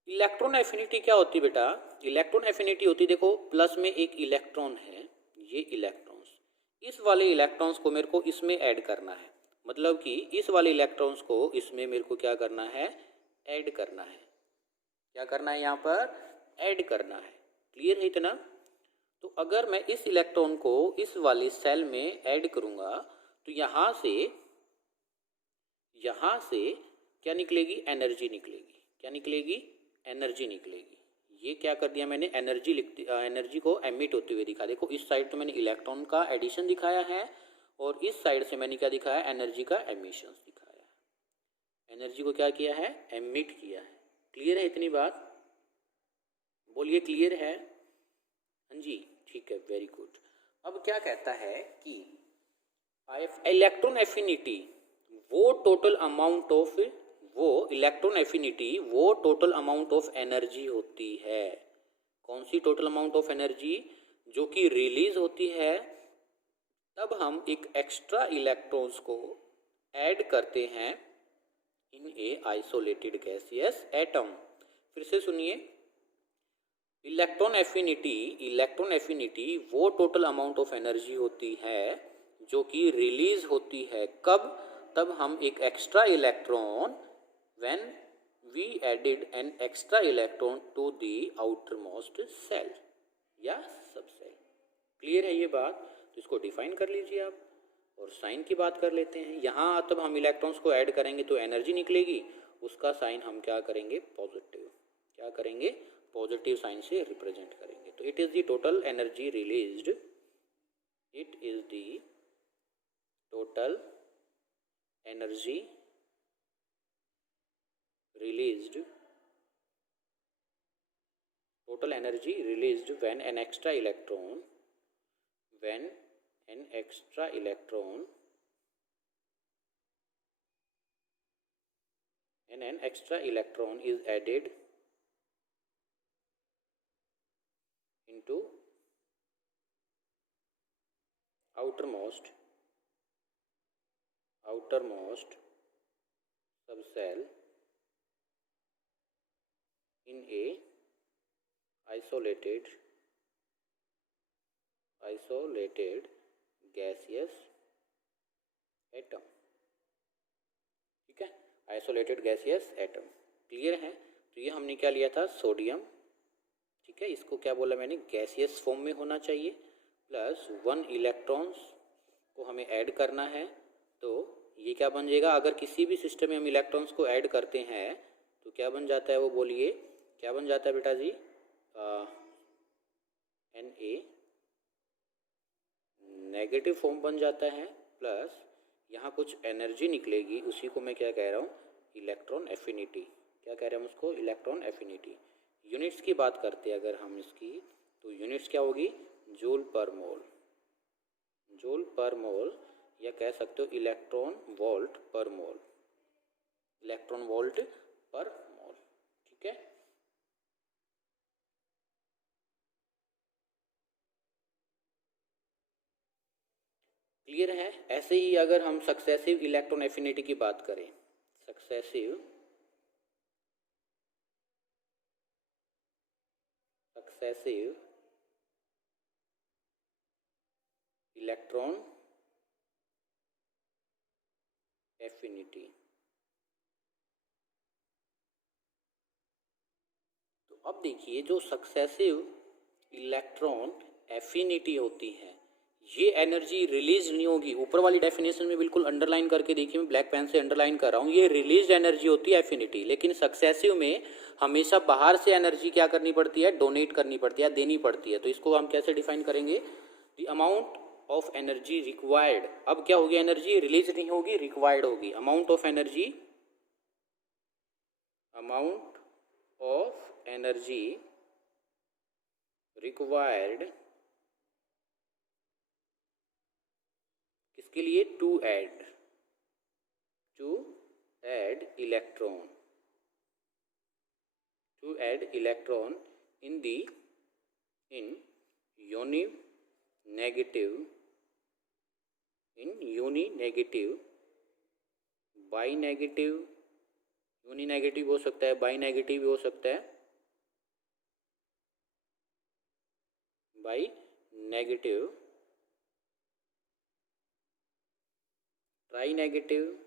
इलेक्ट्रॉन एफिनिटी क्या होती है बेटा? इलेक्ट्रॉन एफिनिटी होती है, देखो प्लस में एक इलेक्ट्रॉन है, ये इलेक्ट्रॉन्स, इस वाले इलेक्ट्रॉन्स को मेरे को इसमें ऐड करना है, मतलब कि इस वाले इलेक्ट्रॉन्स को इसमें मेरे को क्या करना है? ऐड करना है। क्या करना है? यहाँ पर ऐड करना है। क्लियर है इतना? तो अगर मैं इस इलेक्ट्रॉन को इस वाले सेल में ऐड करूँगा तो यहाँ से क्या निकलेगी? एनर्जी निकलेगी। क्या निकलेगी? एनर्जी निकलेगी। ये क्या कर दिया मैंने? एनर्जी एनर्जी को एमिट होते हुए दिखा। देखो इस साइड तो मैंने इलेक्ट्रॉन का एडिशन दिखाया है, और इस साइड से मैंने क्या दिखाया? एनर्जी का एमिशन दिखाया। एनर्जी को क्या किया है? एमिट किया है। क्लियर है इतनी बात? बोलिए क्लियर है? हाँ जी, ठीक है, वेरी गुड। अब क्या कहता है कि इलेक्ट्रॉन एफिनिटी वो टोटल अमाउंट ऑफ एनर्जी होती है। कौन सी टोटल अमाउंट ऑफ एनर्जी? जो कि रिलीज होती है तब हम एक एक्स्ट्रा इलेक्ट्रॉन्स को ऐड करते हैं इन ए आइसोलेटेड गैसियस एटम। फिर से सुनिए, इलेक्ट्रॉन एफिनिटी वो टोटल अमाउंट ऑफ एनर्जी होती है जो कि रिलीज होती है कब? तब हम एक extra electron, when we added an extra electron to the outermost shell या सब सेल। क्लियर है ये बात? तो इसको डिफाइन कर लीजिए आप, और साइन की बात कर लेते हैं। यहाँ तब हम इलेक्ट्रॉन्स को ऐड करेंगे तो एनर्जी निकलेगी, उसका साइन हम क्या करेंगे? पॉजिटिव। क्या करेंगे? पॉजिटिव साइन से रिप्रेजेंट करेंगे। तो it is the total energy released, it is the total energy released when an extra electron an extra electron is added into outermost subcell in a isolated gaseous atom. ठीक है, isolated gaseous atom. Clear है? तो ये हमने क्या लिया था, sodium. ठीक है, इसको क्या बोला मैंने, गैसियस फॉर्म में होना चाहिए, प्लस 1 इलेक्ट्रॉन्स को हमें ऐड करना है। तो ये क्या बन जाएगा, अगर किसी भी सिस्टम में हम इलेक्ट्रॉन्स को ऐड करते हैं तो क्या बन जाता है, वो बोलिए क्या बन जाता है बेटा जी, Na नेगेटिव फॉर्म बन जाता है, प्लस यहाँ कुछ एनर्जी निकलेगी, उसी को मैं क्या कह रहा हूँ, इलेक्ट्रॉन एफिनिटी। क्या कह रहे हैं हम उसको, इलेक्ट्रॉन एफिनिटी। यूनिट्स की बात करते हैं अगर हम इसकी, तो यूनिट्स क्या होगी, जूल पर मोल, या कह सकते हो इलेक्ट्रॉन वोल्ट पर मोल, ठीक है। क्लियर है? ऐसे ही अगर हम सक्सेसिव इलेक्ट्रॉन एफिनिटी की बात करें, सक्सेसिव इलेक्ट्रॉन एफिनिटी, तो अब देखिए जो सक्सेसिव इलेक्ट्रॉन एफिनिटी होती है, ये एनर्जी रिलीज नहीं होगी। ऊपर वाली डेफिनेशन में बिल्कुल अंडरलाइन करके देखिए, मैं ब्लैक पेन से अंडरलाइन कर रहा हूँ, ये रिलीज एनर्जी होती है एफिनिटी। लेकिन सक्सेसिव में हमेशा बाहर से एनर्जी क्या करनी पड़ती है, डोनेट करनी पड़ती है, देनी पड़ती है। तो इसको हम कैसे डिफाइन करेंगे, the amount of energy required. अब क्या होगी, एनर्जी रिलीज नहीं होगी, रिक्वायर्ड होगी। अमाउंट ऑफ एनर्जी रिक्वायर्ड किसके लिए, to add electron in uni negative bi negative, uni negative हो सकता है, बाई नेगेटिव हो सकता है, bi negative, tri negative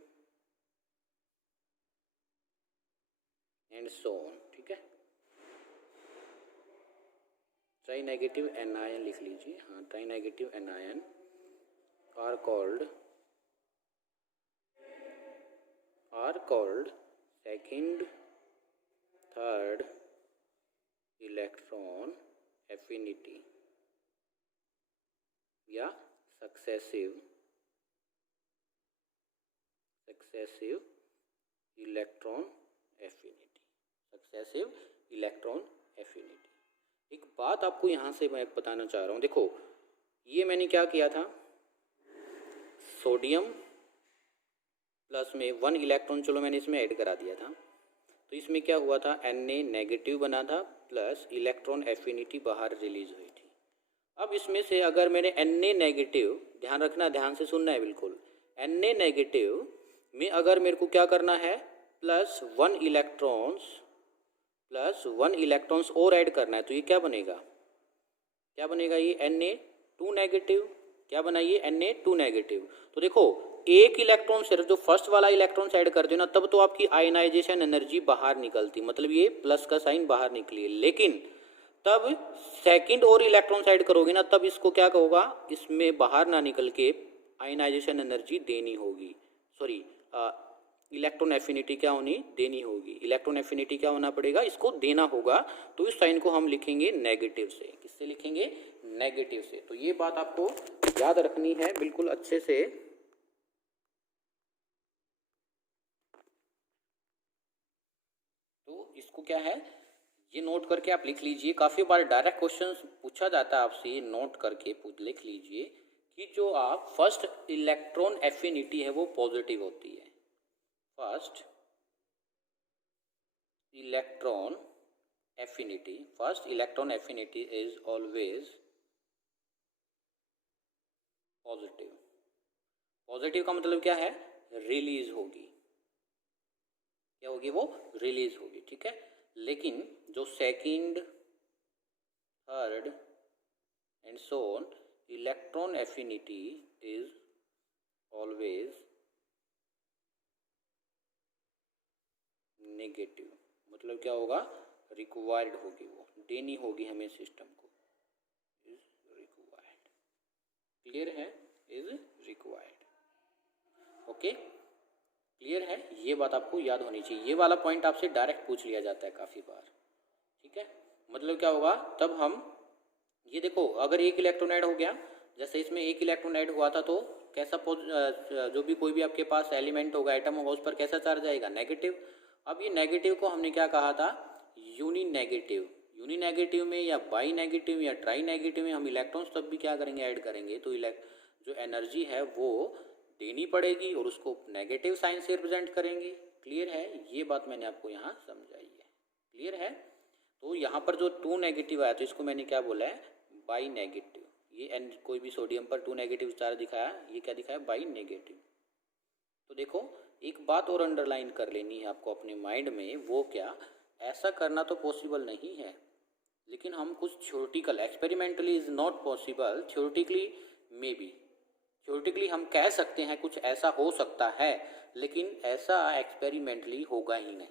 and so on. ठीक है, ट्राई नेगेटिव एनायन लिख लीजिए, हाँ, tri negative anion are called second third electron affinity या सक्सेसिव इलेक्ट्रॉन एफिनिटी। एक बात आपको यहाँ से मैं बताना चाह रहा हूँ, देखो ये मैंने क्या किया था, सोडियम प्लस में 1 इलेक्ट्रॉन, चलो मैंने इसमें ऐड करा दिया था, तो इसमें क्या हुआ था, Na नेगेटिव बना था, प्लस इलेक्ट्रॉन एफिनिटी बाहर रिलीज हुई थी। अब इसमें से अगर मैंने Na नेगेटिव, ध्यान रखना, ध्यान से सुनना है बिल्कुल, Na नेगेटिव में अगर मेरे को क्या करना है, प्लस 1 इलेक्ट्रॉन्स और ऐड करना है, तो ये क्या बनेगा, ये Na2 नेगेटिव। क्या बना ये, Na2 नेगेटिव। तो देखो एक इलेक्ट्रॉन सिर्फ जो फर्स्ट वाला इलेक्ट्रॉन ऐड कर दो ना, तब तो आपकी आयनाइजेशन एनर्जी बाहर निकलती, मतलब ये प्लस का साइन बाहर निकली। लेकिन तब सेकंड और इलेक्ट्रॉन ऐड करोगे ना, तब इसको क्या होगा, इसमें बाहर ना निकल के आयनाइजेशन एनर्जी देनी होगी, सॉरी इलेक्ट्रॉन एफिनिटी क्या होनी, देनी होगी। इलेक्ट्रॉन एफिनिटी क्या होना पड़ेगा, इसको देना होगा। तो इस साइन को हम लिखेंगे नेगेटिव से। किससे लिखेंगे, नेगेटिव से। तो ये बात आपको याद रखनी है बिल्कुल अच्छे से। तो इसको क्या है, ये नोट करके आप लिख लीजिए। काफ़ी बार डायरेक्ट क्वेश्चन पूछा जाता है आपसे, ये नोट करके लिख लीजिए कि जो आप फर्स्ट इलेक्ट्रॉन एफिनिटी है वो पॉजिटिव होती है। First electron affinity is always positive. Positive का मतलब क्या है? रिलीज होगी। क्या होगी? वो रिलीज होगी, ठीक है। लेकिन जो second, third and so on, electron affinity is always negative. मतलब क्या होगा? रिक्वायर्ड होगी, वो देनी होगी हमें सिस्टम को। Is required. क्लियर है? Is required. ओके, क्लियर है? ये बात आपको याद होनी चाहिए। ये वाला पॉइंट आपसे डायरेक्ट पूछ लिया जाता है काफ़ी बार, ठीक है। मतलब क्या होगा तब हम, ये देखो अगर एक इलेक्ट्रॉन ऐड हो गया, जैसे इसमें एक इलेक्ट्रॉन ऐड हुआ था तो कैसा जो भी कोई भी आपके पास एलिमेंट होगा, एटम होगा, उस पर कैसा चार्ज आएगा? नेगेटिव। अब ये नेगेटिव को हमने क्या कहा था? Uni negative. यूनि नेगेटिव में या बाई नेगेटिव या ट्राई नेगेटिव में हम इलेक्ट्रॉन्स तब भी क्या करेंगे? ऐड करेंगे। तो जो एनर्जी है वो देनी पड़ेगी और उसको नेगेटिव साइन से रिप्रेजेंट करेंगे। क्लियर है? ये बात मैंने आपको यहाँ समझाई है। क्लियर है? तो यहाँ पर जो 2 नेगेटिव आया तो इसको मैंने क्या बोला है? Bi negative. ये एन कोई भी सोडियम पर 2 नेगेटिव चार्ज दिखाया, ये क्या दिखाया? By negative. तो देखो एक बात और अंडरलाइन कर लेनी है आपको अपने माइंड में, वो क्या? ऐसा करना तो पॉसिबल नहीं है, लेकिन हम कुछ theoretical, experimentally is not possible, theoretically may be, theoretically हम कह सकते हैं कुछ ऐसा हो सकता है, लेकिन ऐसा एक्सपेरिमेंटली होगा ही नहीं।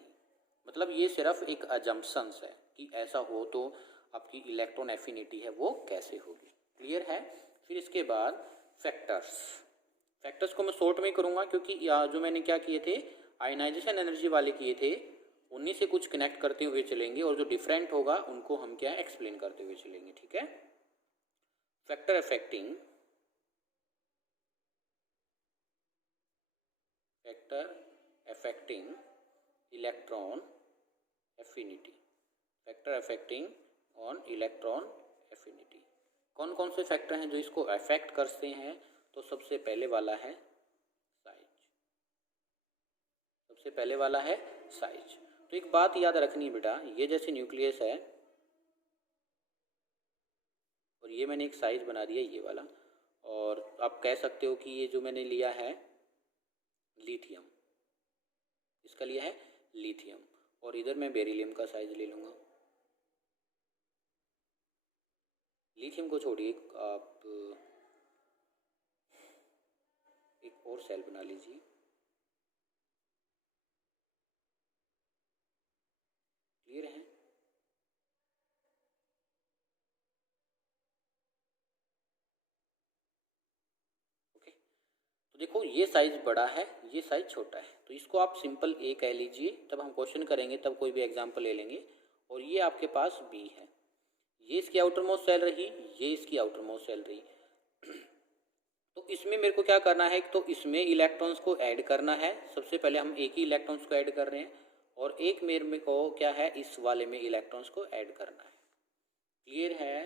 मतलब ये सिर्फ एक अजम्पशंस है कि ऐसा हो तो आपकी इलेक्ट्रॉन एफिनिटी है वो कैसे होगी। क्लियर है? फिर इसके बाद फैक्टर्स को मैं शॉर्ट में करूँगा, क्योंकि जो मैंने क्या किए थे, आयनाइजेशन एनर्जी वाले किए थे, उन्हीं से कुछ कनेक्ट करते हुए चलेंगे, और जो डिफरेंट होगा उनको हम क्या एक्सप्लेन करते हुए चलेंगे, ठीक है। Factor affecting electron affinity. Factor affecting on electron affinity. कौन कौन से फैक्टर हैं जो इसको अफेक्ट करते हैं? तो सबसे पहले वाला है साइज। सबसे पहले वाला है साइज। तो एक बात याद रखनी है बेटा, ये जैसे न्यूक्लियस है और ये मैंने एक साइज बना दिया ये वाला, और आप कह सकते हो कि ये जो मैंने लिया है लिथियम, इसका लिया है लिथियम, और इधर मैं बेरिलियम का साइज ले लूँगा। लिथियम को छोड़िए, आप एक और सेल बना लीजिए। क्लियर है? ओके, तो देखो ये साइज बड़ा है, ये साइज छोटा है, तो इसको आप सिंपल ए कह लीजिए। तब हम क्वेश्चन करेंगे तब कोई भी एग्जाम्पल ले लेंगे। और ये आपके पास बी है, ये इसकी आउटर मोस्ट सेल रही, ये इसकी आउटर मोस्ट सेल रही। तो इसमें मेरे को क्या करना है? तो इसमें इलेक्ट्रॉन्स को ऐड करना है। सबसे पहले हम एक ही इलेक्ट्रॉन्स को ऐड कर रहे हैं, और एक मेरे को क्या है, इस वाले में इलेक्ट्रॉन्स को ऐड करना है। क्लियर है?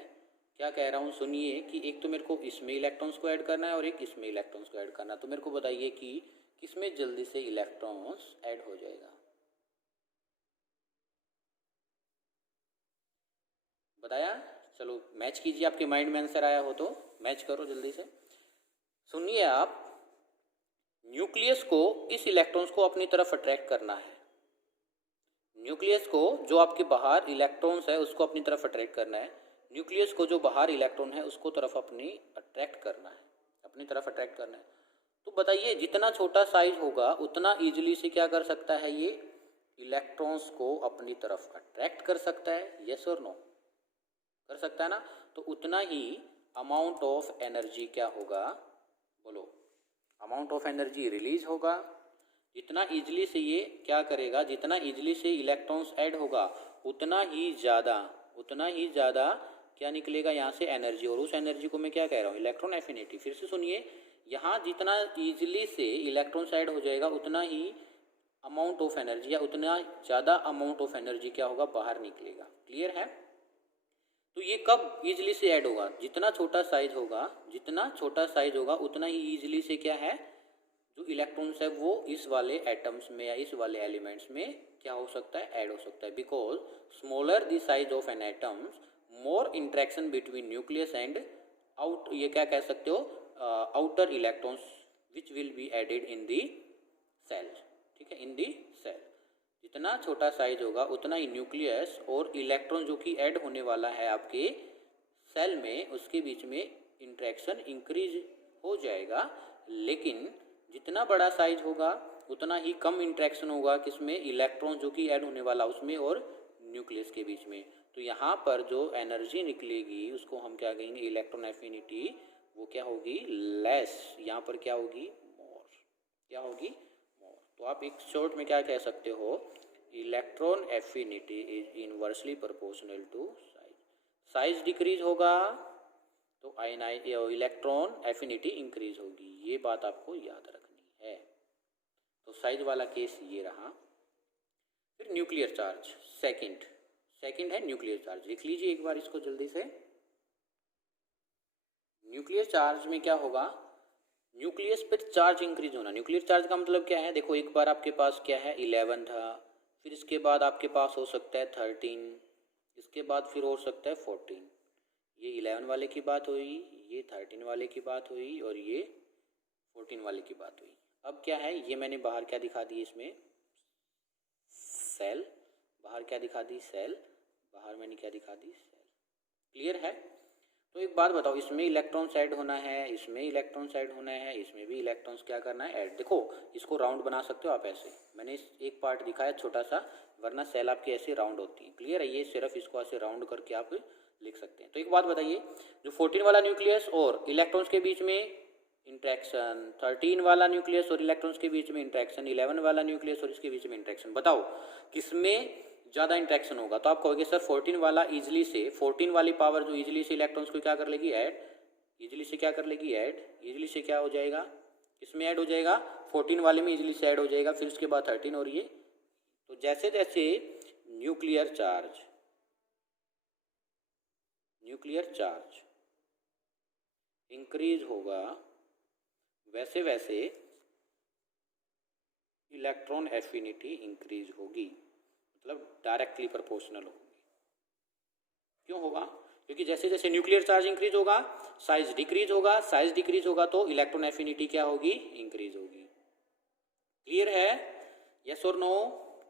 क्या कह रहा हूँ सुनिए, कि एक तो मेरे को इसमें इलेक्ट्रॉन्स को ऐड करना है और एक इसमें इलेक्ट्रॉन्स को ऐड करना है। तो मेरे को बताइए कि किसमें जल्दी से इलेक्ट्रॉन्स ऐड हो जाएगा? बताया? चलो मैच कीजिए, आपके माइंड में आंसर आया हो तो मैच करो जल्दी से। सुनिए आप, न्यूक्लियस को इस इलेक्ट्रॉन्स को अपनी तरफ अट्रैक्ट करना है। न्यूक्लियस को जो आपके बाहर इलेक्ट्रॉन्स है उसको अपनी तरफ अट्रैक्ट करना है। न्यूक्लियस को जो बाहर इलेक्ट्रॉन है उसको तरफ अपनी अट्रैक्ट करना है, अपनी तरफ अट्रैक्ट करना है। तो बताइए जितना छोटा साइज होगा उतना इजीली से क्या कर सकता है, ये इलेक्ट्रॉन्स को अपनी तरफ अट्रैक्ट कर सकता है। यस और नो? कर सकता है ना? तो उतना ही अमाउंट ऑफ एनर्जी क्या होगा? बोलो। अमाउंट ऑफ एनर्जी रिलीज होगा। जितना इजीली से ये क्या करेगा, जितना इजीली से इलेक्ट्रॉन्स ऐड होगा उतना ही ज़्यादा क्या निकलेगा यहाँ से? एनर्जी। और उस एनर्जी को मैं क्या कह रहा हूँ? Electron affinity. फिर से सुनिए, यहाँ जितना इजीली से इलेक्ट्रॉन्स ऐड हो जाएगा उतना ही अमाउंट ऑफ एनर्जी या उतना ज़्यादा अमाउंट ऑफ एनर्जी क्या होगा? बाहर निकलेगा। क्लियर है? तो ये कब इजीली से ऐड होगा? जितना छोटा साइज होगा उतना ही इजीली से क्या है, जो इलेक्ट्रॉन्स है वो इस वाले एटम्स में या इस वाले एलिमेंट्स में क्या हो सकता है, ऐड हो सकता है। Because smaller the size of an atoms more interaction between nucleus and out, ये क्या कह सकते हो, outer electrons which will be added in the shell. ठीक है, इन दी सेल जितना छोटा साइज होगा उतना ही न्यूक्लियस और इलेक्ट्रॉन जो कि ऐड होने वाला है आपके सेल में, उसके बीच में इंट्रैक्शन इंक्रीज हो जाएगा। लेकिन जितना बड़ा साइज होगा उतना ही कम इंट्रैक्शन होगा किसमें, इलेक्ट्रॉन जो कि ऐड होने वाला उसमें और न्यूक्लियस के बीच में। तो यहाँ पर जो एनर्जी निकलेगी उसको हम क्या कहेंगे, इलेक्ट्रॉन एफिनिटी, वो क्या होगी, लेस। यहाँ पर क्या होगी, मोर। क्या होगी, मोर। तो आप एक शॉर्ट में क्या कह सकते हो, electron affinity is inversely proportional to size. Size decrease होगा तो इलेक्ट्रॉन एफिनिटी इंक्रीज होगी। ये बात आपको याद रखनी है। तो साइज वाला केस ये रहा। फिर न्यूक्लियर चार्ज, सेकंड है न्यूक्लियर चार्ज। लिख लीजिए एक बार इसको जल्दी से। न्यूक्लियर चार्ज में क्या होगा, न्यूक्लियस पर चार्ज इंक्रीज होना। न्यूक्लियर चार्ज का मतलब क्या है, देखो एक बार आपके पास क्या है 11 था, फिर इसके बाद आपके पास हो सकता है 13, इसके बाद फिर हो सकता है 14। ये 11 वाले की बात हुई, ये 13 वाले की बात हुई और ये 14 वाले की बात हुई। अब क्या है, ये मैंने बाहर क्या दिखा दी, इसमें सेल, बाहर क्या दिखा दी, सेल, बाहर मैंने क्या दिखा दी, सेल। क्लियर है? तो एक बात बताओ, इसमें इलेक्ट्रॉन्स ऐड होना है, इसमें इलेक्ट्रॉन्स ऐड होना है, इसमें भी इलेक्ट्रॉन्स क्या करना है, ऐड। देखो इसको राउंड बना सकते हो आप ऐसे, मैंने इस एक पार्ट दिखाया छोटा सा, वरना सेल आपकी ऐसे राउंड होती है। क्लियर है? ये सिर्फ इसको ऐसे राउंड करके आप लिख सकते हैं। तो एक बात बताइए, जो 14 वाला न्यूक्लियस और इलेक्ट्रॉन्स के बीच में इंट्रैक्शन, 13 वाला न्यूक्लियस और इलेक्ट्रॉन्स के बीच में इंट्रैक्शन, 11 वाला न्यूक्लियस और इसके बीच में इंट्रैक्शन, बताओ किसमें ज़्यादा इंट्रैक्शन होगा? तो आप कहोगे सर 14 वाला इजीली से, 14 वाली पावर जो इजीली से इलेक्ट्रॉन्स को क्या कर लेगी, ऐड। इजीली से क्या कर लेगी, ऐड। इजीली से क्या हो जाएगा, इसमें ऐड हो जाएगा, 14 वाले में इजीली से ऐड हो जाएगा, फिर उसके बाद 13 और ये। तो जैसे जैसे न्यूक्लियर चार्ज इंक्रीज होगा वैसे वैसे इलेक्ट्रॉन एफिनिटी इंक्रीज होगी, मतलब डायरेक्टली प्रोपोर्शनल होगी। क्यों होगा? क्योंकि जैसे जैसे न्यूक्लियर चार्ज इंक्रीज होगा साइज डिक्रीज होगा, साइज डिक्रीज होगा तो इलेक्ट्रॉन एफिनिटी क्या होगी, इंक्रीज होगी। क्लियर है? यस और नो?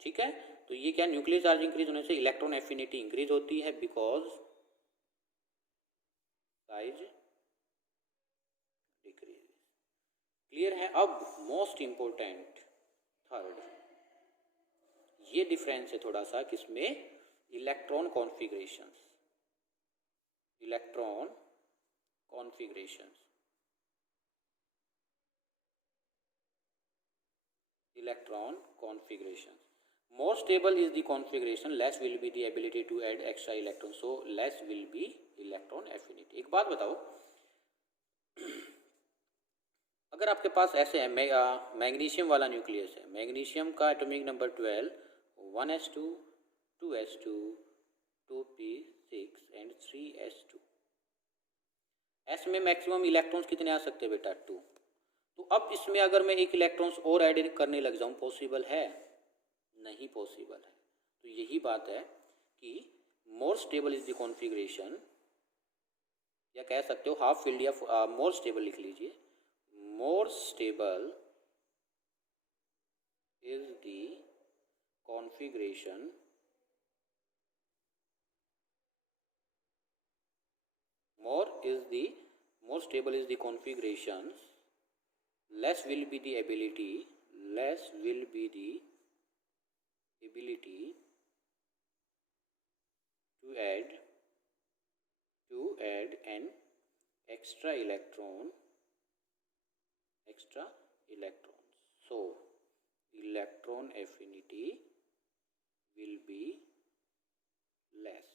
ठीक है। तो ये क्या, न्यूक्लियर चार्ज इंक्रीज होने से इलेक्ट्रॉन एफिनिटी इंक्रीज होती है, बिकॉज साइज डिक्रीज। क्लियर है? अब मोस्ट इंपोर्टेंट थर्ड, ये डिफरेंस है थोड़ा सा किसमें, electron configurations. Electron configurations, electron configurations. More stable is the configuration, less will be the ability to add extra electrons, so less will be electron affinity। एक बात बताओ, अगर आपके पास ऐसे है मैग्नीशियम वाला न्यूक्लियस है, मैग्नीशियम का atomic number 12, 1s2, 2s2, 2p6 and 3s2। S में मैक्सिमम इलेक्ट्रॉन्स कितने आ सकते हैं बेटा, 2। तो अब इसमें अगर मैं एक इलेक्ट्रॉन्स और ऐड करने लग जाऊं, पॉसिबल है? नहीं पॉसिबल है। तो यही बात है कि more stable is the configuration, या कह सकते हो हाफ फील्ड या मोर स्टेबल लिख लीजिए, more stable is the configuration more stable is the configuration, less will be the ability to add an extra electrons. So electron affinity will be less।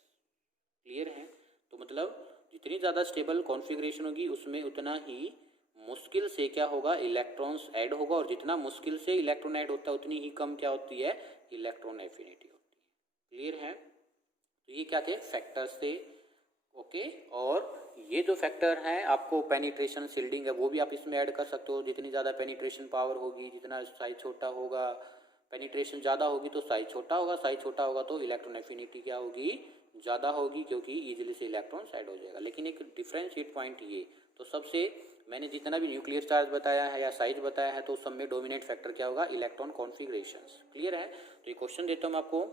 Clear है? तो मतलब जितनी ज़्यादा stable configuration होगी उसमें उतना ही मुश्किल से क्या होगा, इलेक्ट्रॉन्स ऐड होगा, और जितना मुश्किल से इलेक्ट्रॉन ऐड होता है उतनी ही कम क्या होती है, इलेक्ट्रॉन एफिनिटी होती है। क्लियर है? तो ये क्या थे फैक्टर्स थे ओके। और ये जो फैक्टर है आपको पेनिट्रेशन शील्डिंग है वो भी आप इसमें ऐड कर सकते हो। जितनी ज़्यादा पेनिट्रेशन पावर होगी, जितना साइज छोटा होगा, पेनिट्रेशन ज़्यादा होगी तो साइज छोटा होगा, साइज छोटा होगा तो इलेक्ट्रॉन एफिनिटी क्या होगी, ज़्यादा होगी, क्योंकि ईजिली से इलेक्ट्रॉन साइड हो जाएगा। लेकिन एक डिफरेंशिएट पॉइंट ये, तो सबसे मैंने जितना भी न्यूक्लियर चार्ज बताया है या साइज बताया है तो सब में डोमिनेट फैक्टर क्या होगा, इलेक्ट्रॉन कॉन्फिगरेशंस। क्लियर है। तो ये क्वेश्चन देता हूँ मैं आपको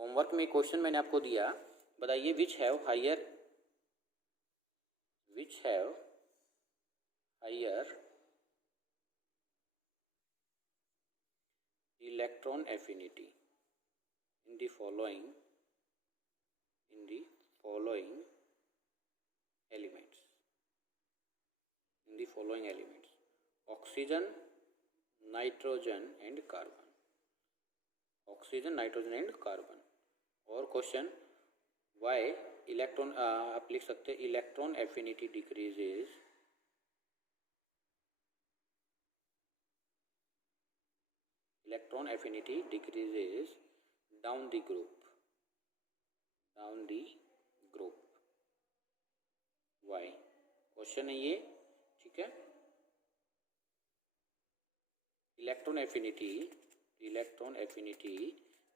होमवर्क में क्वेश्चन मैंने आपको दिया, बताइए which have higher electron affinity in the following elements oxygen, nitrogen and carbon, और क्वेश्चन why इलेक्ट्रॉन आप लिख सकते हैं electron affinity decreases down the group why, question है ये। ठीक है। इलेक्ट्रॉन एफिनिटी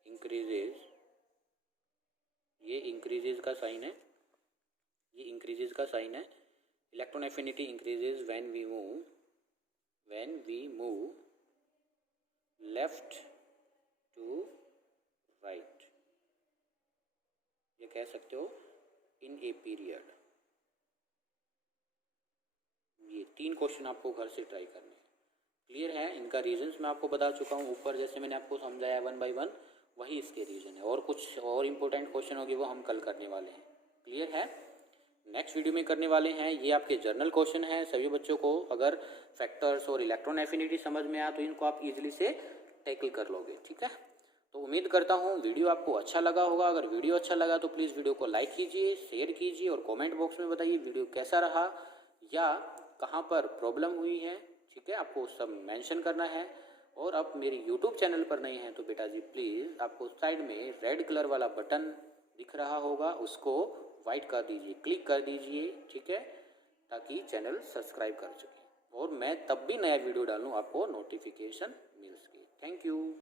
इंक्रीजेज, ये इंक्रीजेज का साइन है, electron affinity increases when we move left to right, ये कह सकते हो इन ए पीरियड। ये 3 क्वेश्चन आपको घर से ट्राई करने हैं। क्लियर है। इनका रीजंस मैं आपको बता चुका हूँ ऊपर, जैसे मैंने आपको समझाया 1 बाय 1 वही इसके रीजन है, और कुछ और इम्पोर्टेंट क्वेश्चन होंगे वो हम कल करने वाले हैं। क्लियर है। नेक्स्ट वीडियो में करने वाले हैं, ये आपके जर्नल क्वेश्चन है। सभी बच्चों को अगर फैक्टर्स और इलेक्ट्रॉन एफिनिटी समझ में आया तो इनको आप इजीली से टैकल कर लोगे। ठीक है। तो उम्मीद करता हूँ वीडियो आपको अच्छा लगा होगा। अगर वीडियो अच्छा लगा तो प्लीज़ वीडियो को लाइक कीजिए, शेयर कीजिए और कमेंट बॉक्स में बताइए वीडियो कैसा रहा या कहाँ पर प्रॉब्लम हुई है। ठीक है, आपको सब मेंशन करना है। और आप मेरे यूट्यूब चैनल पर नए हैं तो बेटा जी प्लीज़ आपको साइड में रेड कलर वाला बटन दिख रहा होगा, उसको वाइट कर दीजिए, क्लिक कर दीजिए। ठीक है, ताकि चैनल सब्सक्राइब कर सकें और मैं तब भी नया वीडियो डालूँ आपको नोटिफिकेशन मिल सके। Thank you.